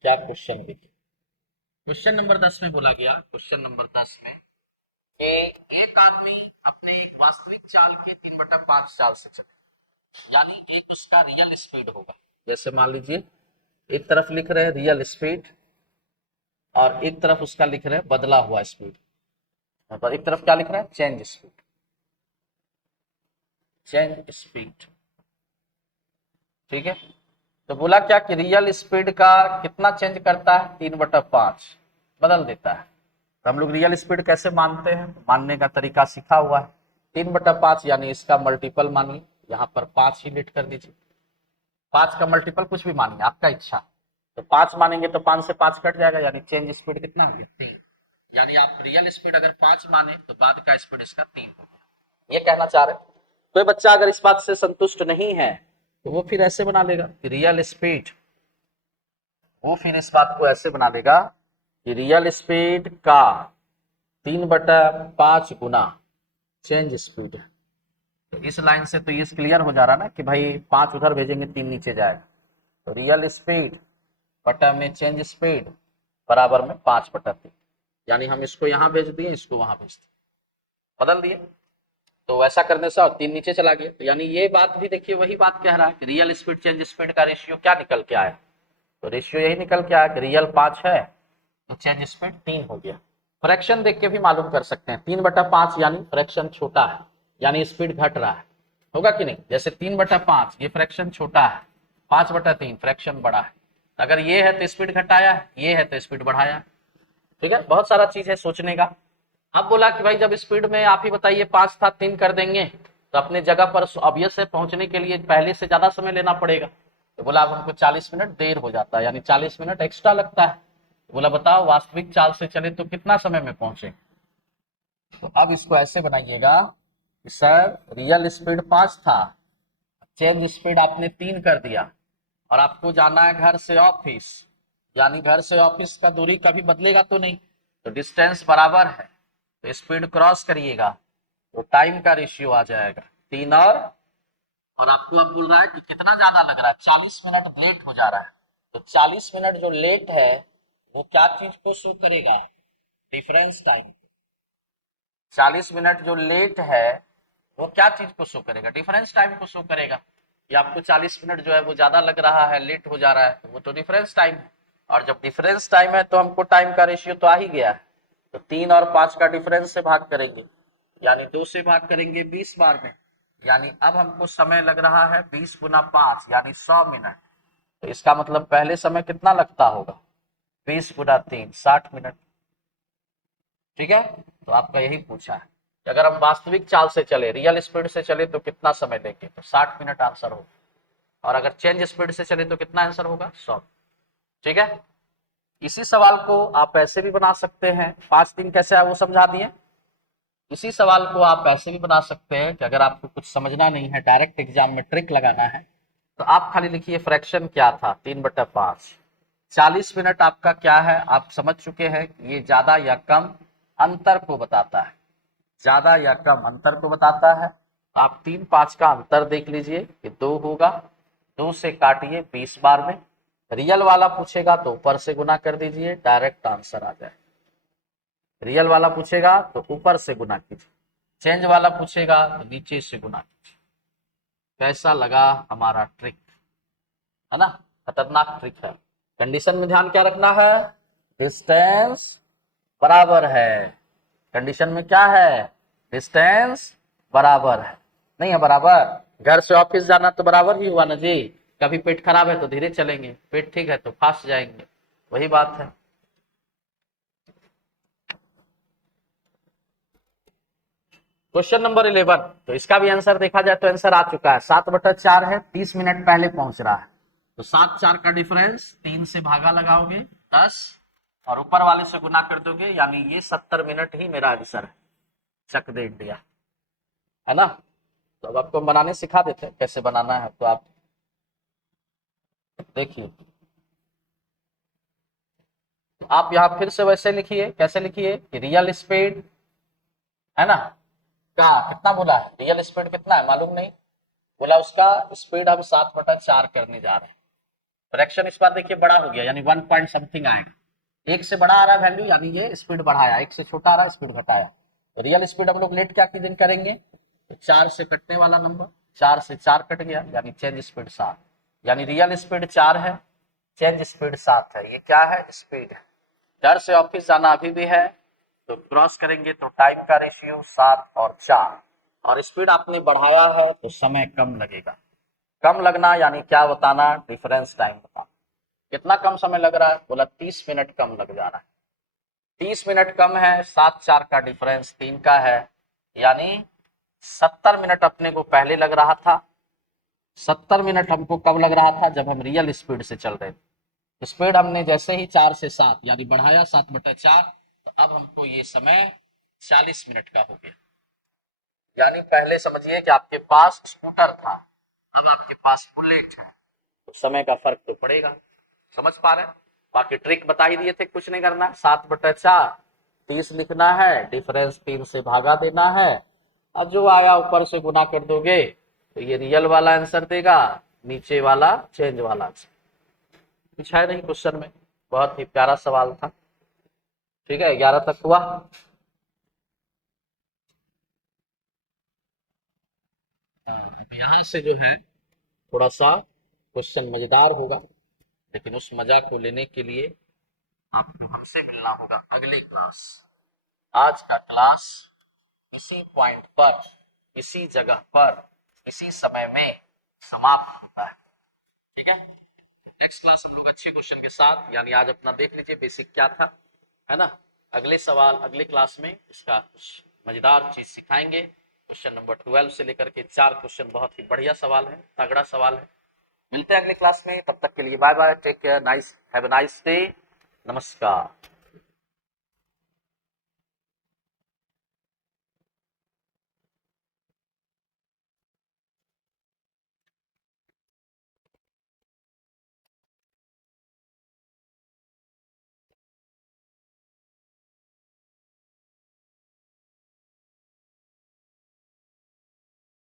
क्या क्वेश्चन देखिए, क्वेश्चन नंबर 10 में बोला गया, क्वेश्चन नंबर 10 में कि एक आदमी अपने एक वास्तविक चाल के 3/5 चाल से चले, यानी एक उसका रियल स्पीड होगा, जैसे मान लीजिए एक तरफ लिख रहे हैं रियल स्पीड और एक तरफ उसका लिख रहे हैं बदला हुआ स्पीड, मतलब एक तरफ क्या लिख रहा है चेंज स्पीड, चेंज स्पीड। ठीक है, तो बोला क्या कि रियल स्पीड का कितना चेंज करता है, 3/5 बदल देता है। तो हम लोग रियल स्पीड कैसे मानते हैं, मानने का तरीका सीखा हुआ है। 3/5 यानी इसका मल्टीपल मानिए, यहाँ पर 5 ही लेट कर दीजिए। 5 का मल्टीपल कुछ भी मानिए, आपका इच्छा। तो 5 मानेंगे तो 5 से 5 कट जाएगा, यानी चेंज स्पीड कितना हो गया, 3। यानी आप रियल स्पीड अगर 5 माने तो बाद का स्पीड इसका 3 हो गया, ये कहना चाह रहे हैं। कोई बच्चा अगर इस बात से संतुष्ट नहीं है तो वो फिर ऐसे बना लेगा कि रियल स्पीड, वो फिर इस बात को ऐसे बना देगा कि रियल स्पीड का 3/5 गुना चेंज स्पीड। तो इस लाइन से तो ये क्लियर हो जा रहा ना कि भाई 5 उधर भेजेंगे 3 नीचे जाएगा। तो रियल स्पीड बटा में चेंज स्पीड बराबर में 5/3, यानी हम इसको यहाँ भेज दिए, इसको वहां भेज दिए, बदल दिए। तो ऐसा करने से और 3 नीचे चला गया। तो यानी ये बात भी देखिए वही बात कह रहा है कि रियल स्पीड चेंज स्पीड का रेशियो क्या निकल के आया। तो रेशियो यही निकल के आया कि रियल 5 है तो चेंज स्पीड 3 हो गया। फ्रैक्शन देख के भी मालूम कर सकते हैं, 3/5 यानी फ्रैक्शन छोटा है, यानी स्पीड घट रहा है, होगा कि नहीं। जैसे 3/5 ये फ्रैक्शन छोटा है, 5/3 फ्रैक्शन बड़ा है। अगर ये है तो स्पीड घटाया, ये है तो स्पीड बढ़ाया। ठीक है, बहुत सारा चीज है सोचने का। अब बोला कि भाई जब स्पीड में आप ही बताइए 5 था 3 कर देंगे तो अपने जगह पर ऑब्वियस है पहुंचने के लिए पहले से ज्यादा समय लेना पड़ेगा। तो बोला अब हमको 40 मिनट देर हो जाता है, यानी 40 मिनट एक्स्ट्रा लगता है। तो बोला बताओ वास्तविक चाल से चले तो कितना समय में पहुंचे। तो अब इसको ऐसे बनाइएगा कि सर रियल स्पीड 5 था, चेंज स्पीड आपने 3 कर दिया, और आपको जाना है घर से ऑफिस, यानी घर से ऑफिस का दूरी कभी बदलेगा तो नहीं, तो डिस्टेंस बराबर है, तो स्पीड क्रॉस करिएगा तो टाइम का रेशियो आ जाएगा 3। और आपको अब बोल रहा है कि कितना ज्यादा लग रहा है, 40 मिनट लेट हो जा रहा है। तो 40 मिनट जो लेट है वो क्या चीज को शो करेगा, डिफरेंस टाइम। 40 मिनट जो लेट है वो क्या चीज को शो करेगा, डिफरेंस टाइम को शो करेगा। कि आपको 40 मिनट जो है वो ज्यादा लग रहा है, लेट हो जा रहा है, तो वो तो डिफरेंस टाइम है। और जब डिफरेंस टाइम है तो हमको टाइम का रेशियो तो आ ही गया है। तो 3 और 5 का डिफरेंस से भाग करेंगे, यानी 2 से भाग करेंगे 20 बार में, यानी अब हमको समय लग रहा है 20 गुना 5 यानी 100 मिनट। तो इसका मतलब पहले समय कितना लगता होगा, 20 गुना 3 60 मिनट। ठीक है, तो आपका यही पूछा है कि अगर हम वास्तविक चाल से चले, रियल स्पीड से चले तो कितना समय लेंगे, तो 60 मिनट आंसर होगा। और अगर चेंज स्पीड से चले तो कितना आंसर होगा, 100। ठीक है, इसी सवाल को आप ऐसे भी बना सकते हैं, 5 दिन कैसे है वो समझा दिए। इसी सवाल को आप ऐसे भी बना सकते हैं कि अगर आपको कुछ समझना नहीं है, डायरेक्ट एग्जाम में ट्रिक लगाना है, तो आप खाली लिखिए फ्रैक्शन क्या था 3/5, 40 मिनट आपका क्या है आप समझ चुके हैं, ये ज्यादा या कम अंतर को बताता है, ज्यादा या कम अंतर को बताता है। आप 3-5 का अंतर देख लीजिए कि 2 होगा, 2 से काटिए 20 बार में। रियल वाला पूछेगा तो ऊपर से गुना कर दीजिए, डायरेक्ट आंसर आ जाए। रियल वाला पूछेगा तो ऊपर से गुना कीजिए, चेंज वाला पूछेगा तो नीचे से गुना कीजिए। कैसा लगा हमारा ट्रिक, है ना, खतरनाक ट्रिक है। कंडीशन में ध्यान क्या रखना है, डिस्टेंस बराबर है। कंडीशन में क्या है, डिस्टेंस बराबर है, नहीं है बराबर, घर से ऑफिस जाना तो बराबर ही हुआ ना जी। कभी पेट खराब है तो धीरे चलेंगे, पेट ठीक है तो फास्ट जाएंगे, वही बात है। क्वेश्चन नंबर 11, तो इसका भी आंसर देखा जाए तो आंसर आ चुका है, 7/4 है, 30 मिनट पहले पहुंच रहा है। तो 7-4 का डिफरेंस, 3 से भागा लगाओगे 10 और ऊपर वाले से गुना कर दोगे, यानी ये 70 मिनट ही मेरा आंसर है। चक दे इंडिया, है ना। तो अब आपको बनाने सिखा देते हैं कैसे बनाना है, तो आप देखिए। आप यहाँ फिर से वैसे लिखिए, कैसे लिखिए कि रियल स्पीड, है ना, का कितना बोला है, रियल स्पीड कितना है मालूम नहीं, बोला उसका स्पीड हम 7/4 करने जा रहे हैं। फ्रैक्शन इस बार देखिए बड़ा हो गया, यानी 1 पॉइंट समथिंग आएगा, 1 से बड़ा आ रहा है वैल्यू, यानी ये स्पीड बढ़ाया, 1 से छोटा आ रहा है स्पीड घटाया। तो रियल स्पीड हम लोग लेट क्या की दिन करेंगे, तो 4 से कटने वाला नंबर, 4 से 4 कट गया, यानी चेंज स्पीड 7, यानी रियल स्पीड 4 है, चेंज स्पीड 7 है। ये क्या है, स्पीड है। घर से ऑफिस जाना अभी भी है, तो क्रॉस करेंगे तो टाइम का रेशियो 7 और 4, और स्पीड आपने बढ़ाया है तो समय कम लगेगा। कम लगना यानी क्या बताना, डिफरेंस टाइम बताना। कितना कम समय लग रहा है, बोला 30 मिनट कम लग जा रहा है। 30 मिनट कम है, 7-4 का डिफरेंस 3 का है, यानी 70 मिनट अपने को पहले लग रहा था। 70 मिनट हमको कब लग रहा था, जब हम रियल स्पीड से चल रहे थे। स्पीड हमने जैसे ही 4 से 7 यानी बढ़ाया 7/4, तो अब हमको ये समय 40 मिनट का हो गया। यानी पहले समझिए कि आपके पास स्कूटर था, अब आपके पास बुलेट है, तो समय का फर्क तो पड़ेगा। समझ पा रहे हैं? बाकी ट्रिक बता ही दिए थे, कुछ नहीं करना। 7/4 30 लिखना है, डिफरेंस 3 से भागा देना है, और जो आया ऊपर से गुना कर दोगे तो ये रियल वाला आंसर देगा, नीचे वाला चेंज वाला आंसर। कुछ है नहीं क्वेश्चन में, बहुत ही प्यारा सवाल था। ठीक है, 11 तक हुआ। अब यहाँ से जो है थोड़ा सा क्वेश्चन मजेदार होगा, लेकिन उस मजा को लेने के लिए आपको हमसे मिलना होगा अगली क्लास। आज का क्लास इसी पॉइंट पर, इसी जगह पर, इसी समय में समाप्त होता है। ठीक है, नेक्स्ट क्लास हम लोग अच्छे क्वेश्चन के साथ, यानी आज अपना देख लीजिए बेसिक क्या था, है ना। अगले सवाल अगले क्लास में इसका कुछ मजेदार चीज सिखाएंगे। क्वेश्चन नंबर 12 से लेकर के 4 क्वेश्चन बहुत ही बढ़िया सवाल है, तगड़ा सवाल है। मिलते हैं अगले क्लास में, तब तक के लिए bye bye, take care, nice, have a nice day, नमस्कार।